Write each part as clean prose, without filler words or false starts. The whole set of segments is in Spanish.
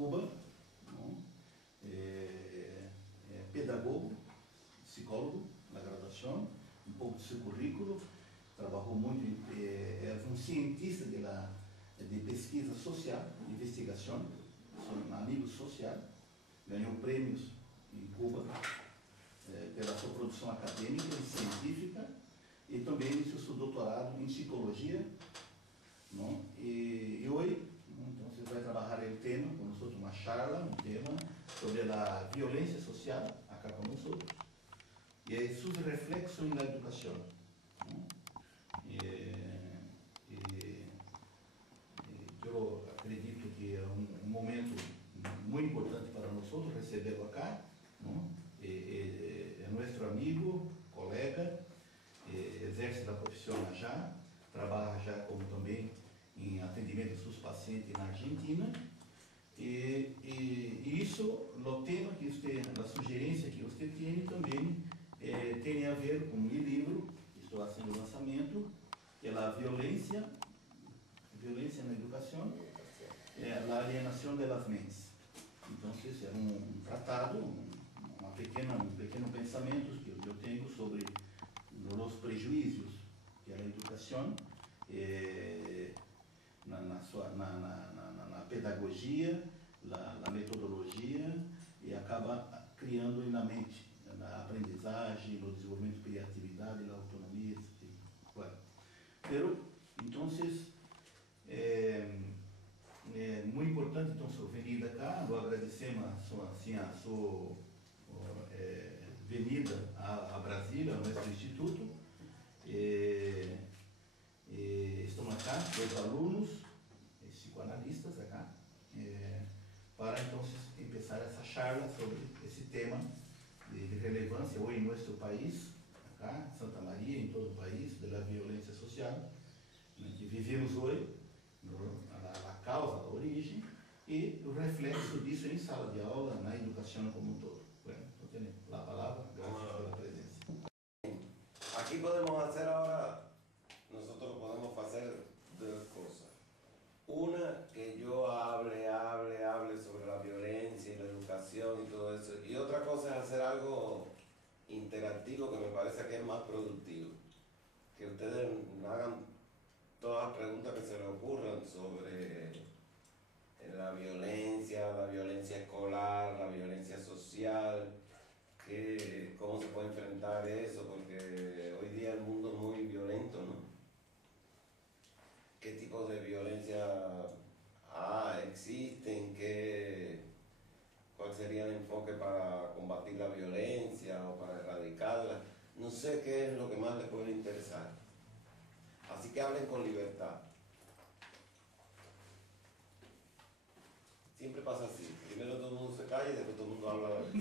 Cuba, não? É pedagogo, psicólogo na graduação, um pouco do seu currículo, trabalhou muito, é um cientista de pesquisa social, de investigação, a nível social, ganhou prêmios em Cuba pela sua produção acadêmica e científica, e também iniciou seu doutorado em psicologia, não? E hoje, então, você vai trabalhar o tema com nós, uma charla, um tema sobre a violência social, acá com nós, e seus reflexos na educação. Eu acredito que é um momento muito importante para nós recebê-lo acá, não? É nosso amigo, colega, exerce a profissão já, trabalha já como também em atendimento aos seus pacientes na Argentina, e isso, o tema que você, a sugerência que você tem também tem a ver com um livro que estou fazendo o lançamento, que é a violência na educação, a alienação das mentes. Então, esse é um tratado, um pequeno pensamento que eu tenho sobre os prejuízos que a educação na pedagogia, na metodologia, e acaba criando na mente, na aprendizagem, no desenvolvimento de criatividade, na autonomia, claro. Então, é muito importante então sua venida cá. Nós agradecemos a sua venida a Brasília, ao nosso instituto. Estamos acá, dois alunos, psicoanalistas acá, para então começar essa charla sobre esse tema de relevância hoje em nosso país, acá, Santa Maria, em todo o país, da violência social, né, que vivemos hoje, a causa, a origem, e o reflexo disso em sala de aula, na educação como um todo. Bueno, então, tenho a palavra, graças pela presença. Aquí podemos hacer ahora, nosotros podemos hacer dos cosas. Una, que yo hable sobre la violencia y la educación y todo eso. Y otra cosa es hacer algo interactivo que me parece que es más productivo. Que ustedes hagan todas las preguntas que se les ocurran sobre la violencia escolar, la violencia social, cómo se puede enfrentar eso, porque hoy día el mundo es muy violento, ¿no? ¿Qué tipos de violencia existen? ¿Cuál sería el enfoque para combatir la violencia o para erradicarla? No sé qué es lo que más les puede interesar. Así que hablen con libertad. Siempre pasa así. Primero todo el mundo se calla y después todo el mundo habla a la vez.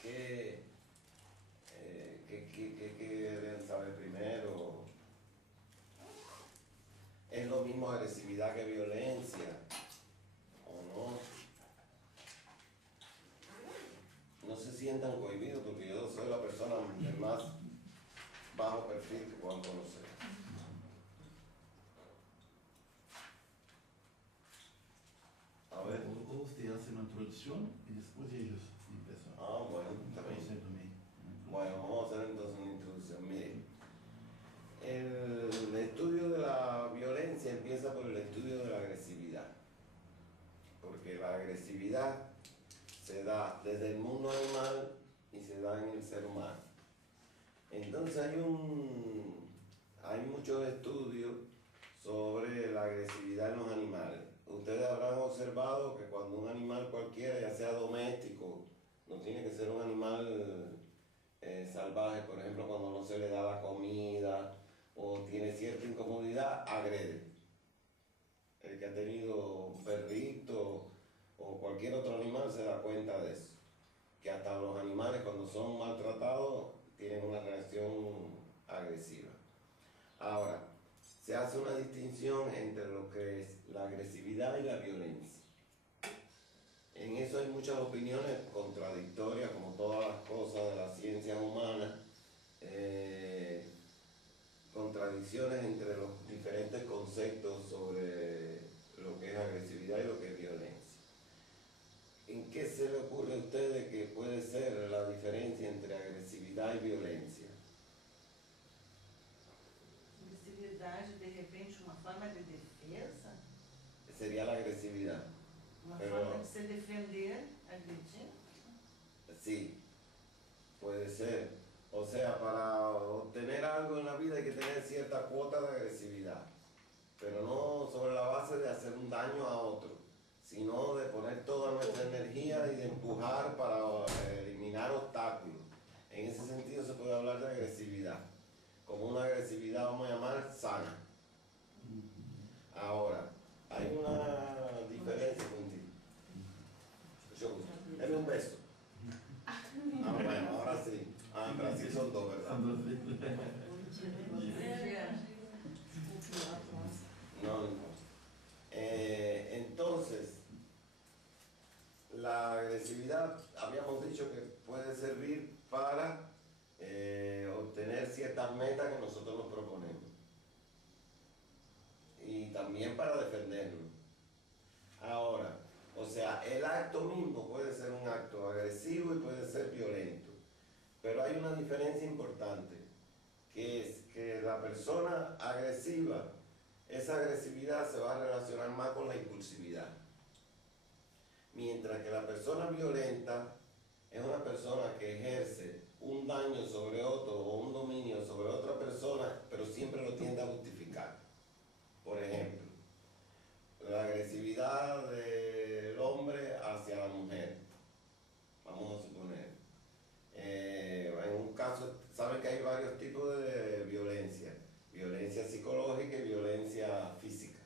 ¿Qué deben saber primero? ¿Es lo mismo agresividad que violencia? ¿O no? No se sientan cohibidos porque yo soy la persona de más bajo perfil que puedan conocer. A ver. Ou você hace uma introdução e depois eles começam. Bueno, también. Bueno, vamos a hacer entonces una introducción. Miren, el estudio de la violencia empieza por el estudio de la agresividad, porque la agresividad se da desde el mundo animal y se da en el ser humano. Entonces hay muchos estudios sobre la agresividad en los animales. Ustedes habrán observado que cuando un animal cualquiera, ya sea doméstico, no tiene que ser un animal salvaje, por ejemplo, cuando no se le da la comida o tiene cierta incomodidad, agrede. El que ha tenido un perrito o cualquier otro animal se da cuenta de eso, que hasta los animales cuando son maltratados tienen una reacción agresiva. Ahora, se hace una distinción entre lo que es la agresividad y la violencia. En eso hay muchas opiniones contradictorias, como todas las cosas de las ciencias humanas, contradicciones entre los diferentes agresividad y violencia. Agressividade, de repente, uma forma de defesa? Sería la agresividad. Uma Pero- forma de se defender agredindo? Sí, puede ser. O sea, para obtener algo en la vida hay que tener cierta cuota de agresividad, pero no sobre la base de hacer un daño a otro, sino de poner toda nuestra energía y de empujar para eliminar obstáculos. En ese sentido se puede hablar de agresividad, como una agresividad, vamos a llamar, sana. Ahora, hay una diferencia contigo. Yo, dame un beso. Ah, bueno, ahora sí. Ah, en Brasil son dos, ¿verdad? No, no. Entonces, la agresividad, habíamos dicho que puede servir para obtener ciertas metas que nosotros nos proponemos. Y también para defendernos. Ahora, o sea, el acto mismo puede ser un acto agresivo y puede ser violento. Pero hay una diferencia importante, que es que la persona agresiva, esa agresividad se va a relacionar más con la impulsividad. Mientras que la persona violenta es una persona que ejerce un daño sobre otro o un dominio sobre otra persona, pero siempre lo tiende a justificar. Por ejemplo, la agresividad del hombre hacia la mujer, vamos a suponer. En un caso, saben que hay varios tipos de violencia, violencia psicológica y violencia física.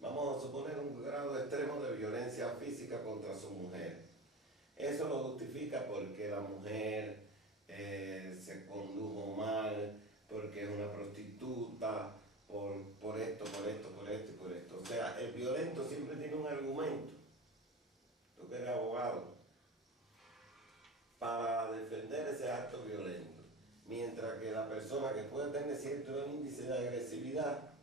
Vamos a suponer un grado extremo de violencia física contra su mujer. Eso lo justifica porque la mujer se condujo mal, porque es una prostituta, por esto, por esto, por esto y por esto. O sea, el violento siempre tiene un argumento. Tú que eres abogado, para defender ese acto violento. Mientras que la persona que puede tener cierto índice de agresividad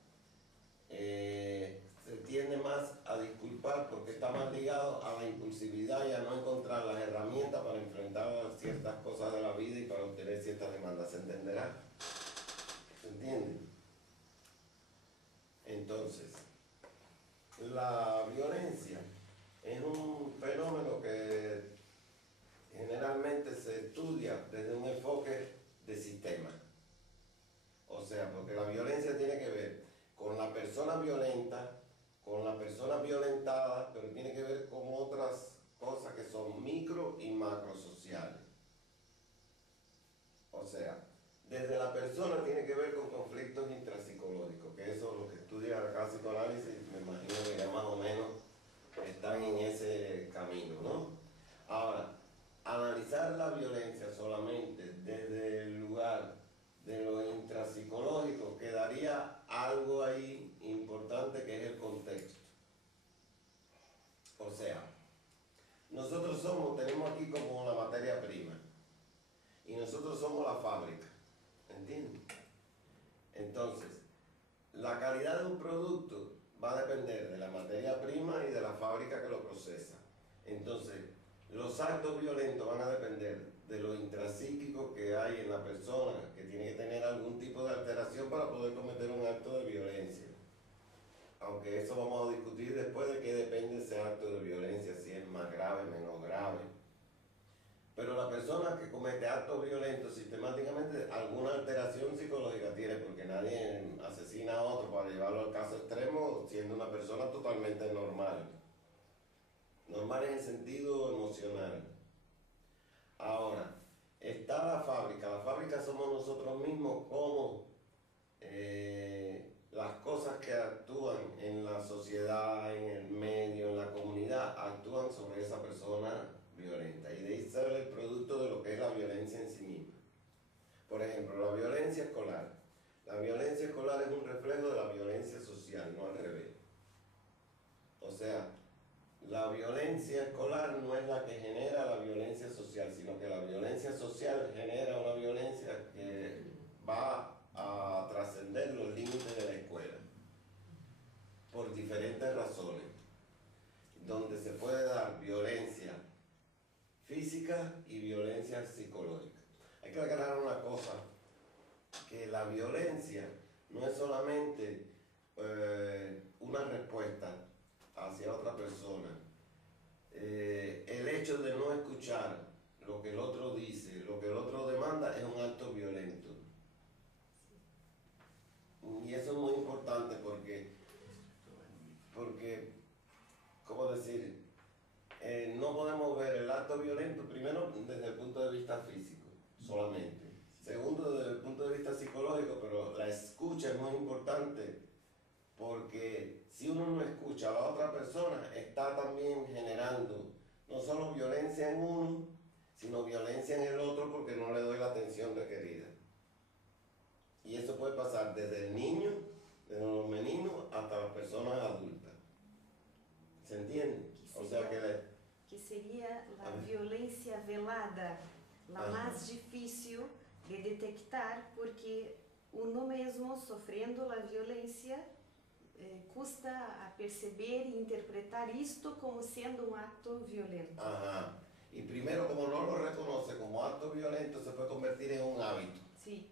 se tiende más a disculpar porque está más ligado a la impulsividad y a no encontrar las herramientas para enfrentar ciertas cosas de la vida y para obtener ciertas demandas. ¿Se entenderá? ¿Se entiende? Entonces, la violencia es un fenómeno que generalmente se estudia desde un enfoque de sistema. O sea, porque la violencia tiene que ver con la persona violenta, con la persona violentada, pero tiene que ver con otras cosas que son micro y macro sociales. O sea, desde la persona tiene que ver con conflictos intrapsicológicos, que eso es lo que estudia acá psicoanálisis, me imagino que ya más o menos están en ese camino, ¿no? Ahora, analizar la violencia solamente desde el lugar de lo intrapsicológico quedaría algo ahí importante que es el contexto. O sea, nosotros tenemos aquí como la materia prima y nosotros somos la fábrica, ¿entiendes? Entonces, la calidad de un producto va a depender de la materia prima y de la fábrica que lo procesa. Entonces, los actos violentos van a depender de lo intrapsíquico que hay en la persona, que tiene que tener algún tipo de alteración para poder cometer un acto de violencia. Aunque eso vamos a discutir después de qué depende ese acto de violencia, si es más grave, menos grave. Pero la persona que comete actos violentos sistemáticamente alguna alteración psicológica tiene, porque nadie asesina a otro para llevarlo al caso extremo siendo una persona totalmente normal. Normal en el sentido emocional. Ahora, está la fábrica somos nosotros mismos como las cosas que actúan en la sociedad, en el medio, en la comunidad, actúan sobre esa persona violenta. Y de ahí sale el producto de lo que es la violencia en sí misma. Por ejemplo, la violencia escolar. La violencia escolar es un reflejo de la violencia social, no al revés. O sea, la violencia escolar no es la que genera la violencia social, sino que la violencia social genera una violencia que va a trascender los límites de la escuela por diferentes razones, donde se puede dar violencia física y violencia psicológica. Hay que que aclarar una cosa, que la violencia no es solamente una respuesta hacia otra persona. El hecho de no escuchar lo que el otro dice, lo que el otro demanda, es un acto violento. Y eso es muy importante porque ¿cómo decir? No podemos ver el acto violento, primero, desde el punto de vista físico, solamente. Segundo, desde el punto de vista psicológico, pero la escucha es muy importante porque si uno no escucha a la otra persona, está también generando no solo violencia en uno, sino violencia en el otro porque no le doy la atención requerida. Y eso puede pasar desde el niño, desde los meninos, hasta las personas adultas. ¿Se entiende? O sea que seria a violência velada, a mais difícil de detectar, porque uno mesmo sofrendo a violência custa a perceber e interpretar isto como sendo um acto violento. Ajá. Y primero, como no lo reconoce como acto violento, se puede convertir en un hábito. Sí.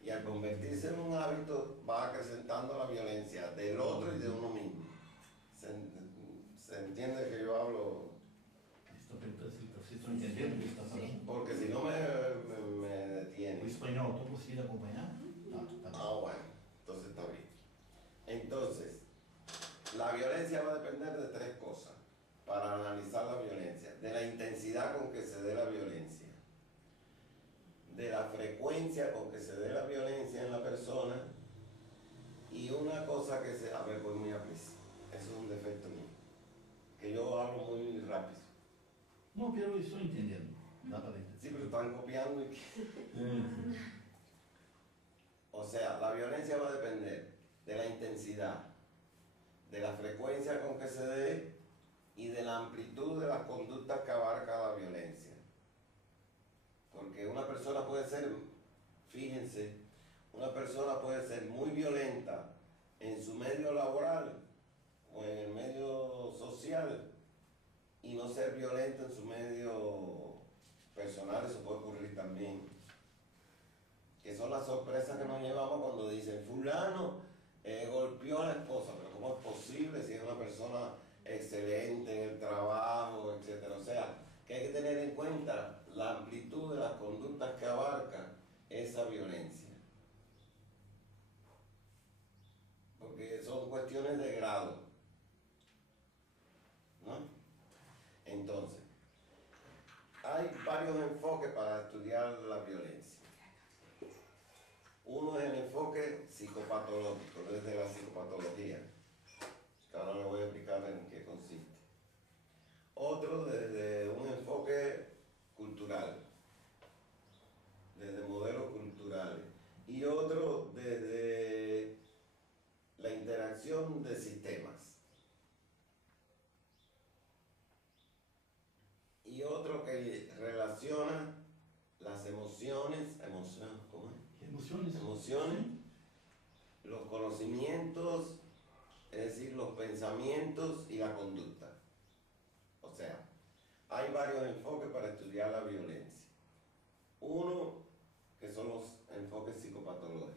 Y al convertirse en un hábito, va acrecentando la violencia del otro y de uno mismo. ¿Se entiende que yo hablo? Vocês estão entendendo o que está falando? Porque si no me O detiene. espanhol, estão conseguindo acompanhar? Ah, bueno, entonces está bien. Entonces, la violencia va a depender de tres cosas para analizar la violencia: de la intensidad con que se dé la violencia, de la frecuencia con que se dé la violencia en la persona, y una cosa que se... A ver, voy muy a prisa. Eso es un defecto mío, que yo hablo muy rápido. Não, pero eu estou entendendo. Dá para entender. Sí, pero están copiando y... O sea, la violencia va a depender de la intensidad, de la frecuencia con que se dé y de la amplitud de las conductas que abarca la violencia. Porque una persona puede ser, fíjense, una persona puede ser muy violenta en su medio laboral o en el medio social y no ser violenta en su medio personal. Eso puede ocurrir también. Que son las sorpresas que nos llevamos cuando dicen fulano golpeó a la esposa, pero ¿cómo es posible si es una persona excelente en el trabajo, etcétera? O sea, que hay que tener en cuenta la amplitud de las conductas que abarca esa violencia, porque son cuestiones de grado, ¿no? Entonces, hay varios enfoques para estudiar la violencia. Uno es el enfoque psicopatológico, desde la psicopatología, que ahora le voy a explicar en qué consiste. Otro desde un enfoque cultural, desde modelos culturales. Y otro desde la interacción de sistemas. Y otro que relaciona las emociones, ¿cómo es? Emociones, los conocimientos, es decir, los pensamientos y la conducta. O sea, hay varios enfoques para estudiar la violencia. Uno, que son los enfoques psicopatológicos.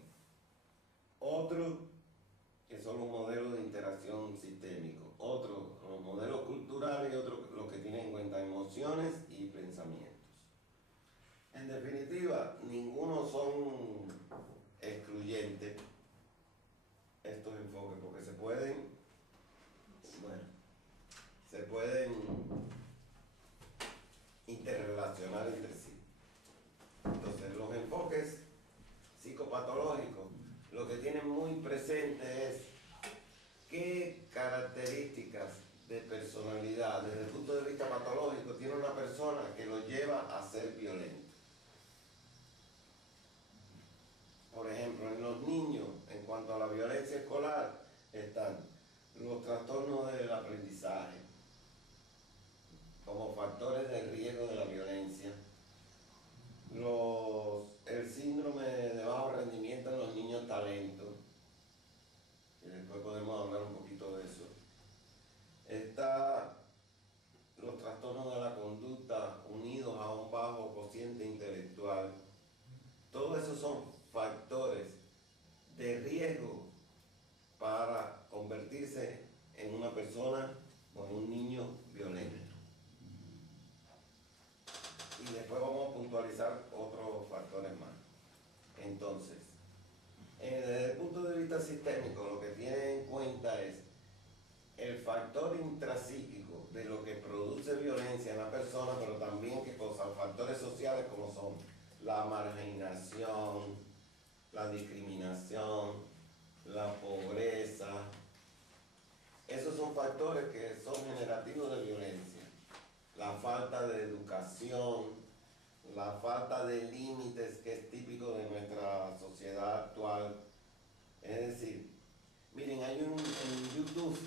Otro, que son los modelos de interacción sistémico. Otro, los modelos culturales, y otro, los que tienen en cuenta emociones y pensamientos. En definitiva, ninguno son excluyentes estos enfoques, porque se pueden interrelacionar entre sí. Entonces, los enfoques psicopatológicos lo que tienen muy presente es qué características de personalidad desde el punto de vista patológico tiene una persona que lo lleva a ser violento. agregar otros factores más. Entonces, desde el punto de vista sistémico, lo que tiene en cuenta es el factor intrapsíquico de lo que produce violencia en la persona, pero también qué cosas, factores sociales como son la marginación, la discriminación, la pobreza. Esos son factores que son generativos de violencia. La falta de educación, la falta de límites que es típico de nuestra sociedad actual. Es decir, miren, hay en YouTube,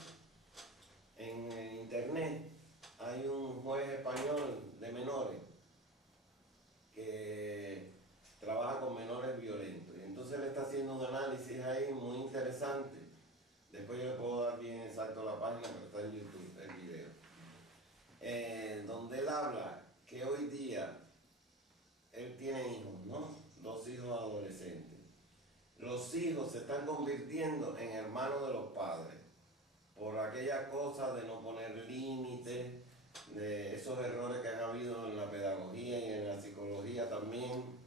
en internet, hay un juez español de menores que trabaja con menores violentos. Y entonces él está haciendo un análisis ahí muy interesante. Después yo le puedo dar bien exacto la página, pero está en YouTube el video. Donde él habla que hoy día él tiene hijos, ¿no? 2 hijos adolescentes. Los hijos se están convirtiendo en hermanos de los padres por aquella cosa de no poner límites, de esos errores que han habido en la pedagogía y en la psicología también,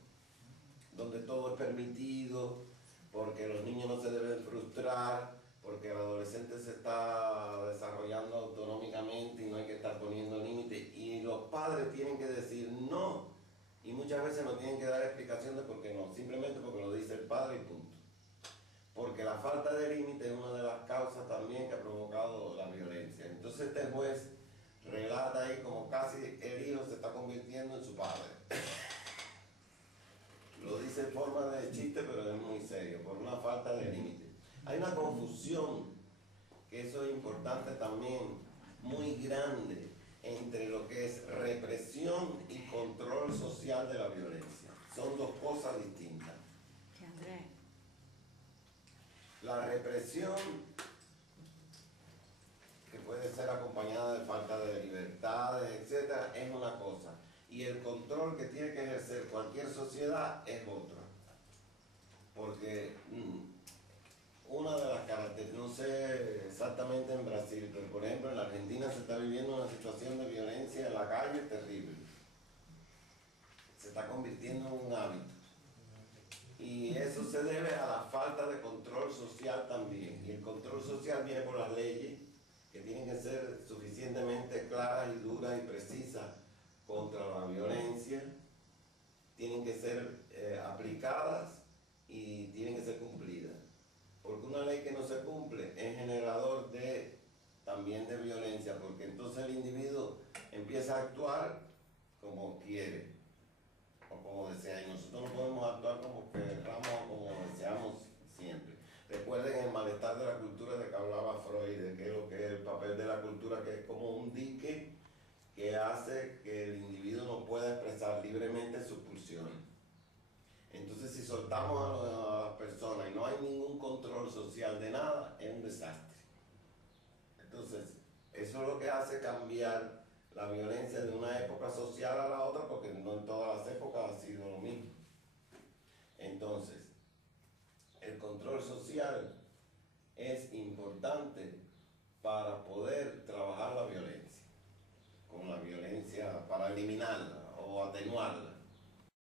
donde todo es permitido, porque los niños no se deben frustrar, porque el adolescente se está desarrollando autonómicamente y no hay que estar poniendo límites, y los padres tienen que decir no, y muchas veces no tienen que dar explicación de por qué no, simplemente porque lo dice el padre y punto. Porque la falta de límite es una de las causas también que ha provocado la violencia. Entonces este juez relata ahí como casi el hijo se está convirtiendo en su padre. Lo dice en forma de chiste, pero es muy serio, por una falta de límite. Hay una confusión, que eso es importante también, muy grande, entre lo que es represión y control social de la violencia. Son dos cosas distintas. La represión, que puede ser acompañada de falta de libertades, etc., es una cosa. Y el control que tiene que ejercer cualquier sociedad es otra. Porque una de las características, no sé exactamente en Brasil, pero por ejemplo en la Argentina se está viviendo una situación de violencia en la calle terrible. Se está convirtiendo en un hábito. Y eso se debe a la falta de control social también. Y el control social viene por las leyes, que tienen que ser suficientemente claras y duras y precisas contra la violencia. Tienen que ser aplicadas y tienen que ser cumplidas. Porque una ley que no se cumple es generador también de violencia, porque entonces el individuo empieza a actuar como quiere o como desea, y nosotros no podemos actuar como queramos o como deseamos siempre. Recuerden el malestar de la cultura de que hablaba Freud, de que es lo que es el papel de la cultura, que es como un dique que hace que el individuo no pueda expresar libremente sus pulsiones. Entonces, si soltamos a las personas y no hay ningún control social de nada, es un desastre. Entonces, eso es lo que hace cambiar la violencia de una época social a la otra, porque no en todas las épocas ha sido lo mismo. Entonces, el control social es importante para poder trabajar la violencia, con la violencia, para eliminarla o atenuarla.